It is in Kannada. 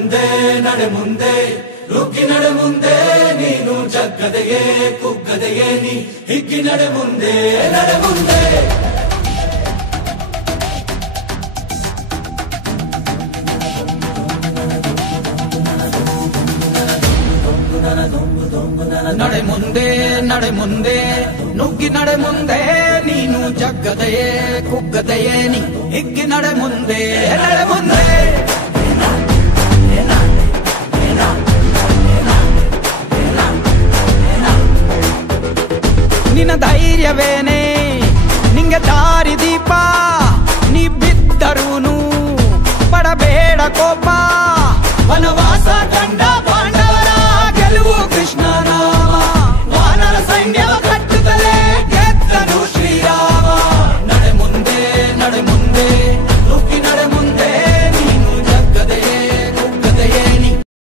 ಮುಂದೆ ನಡೆ ಮುಂದೆ ನುಗ್ಗಿ ನಡೆ ಮುಂದೆ ನೀನು ಜಗ್ಗದೆಯೇ ಕುಗ್ಗದೆಯೇ ನೀ ಹಿಗ್ಗಿ ನಡೆ ಮುಂದೆ ನಡೆ ಮುಂದೆ ನಡೆ ಮುಂದೆ ನಡೆ ಮುಂದೆ ನುಗ್ಗಿ ನಡೆ ಮುಂದೆ ನೀನು ಜಗ್ಗದೆಯೇ ಕುಗ್ಗದೆಯೇ ನೀ ಹಿಗ್ಗಿ ನಡೆ ಮುಂದೆ ನಡೆ ಮುಂದೆ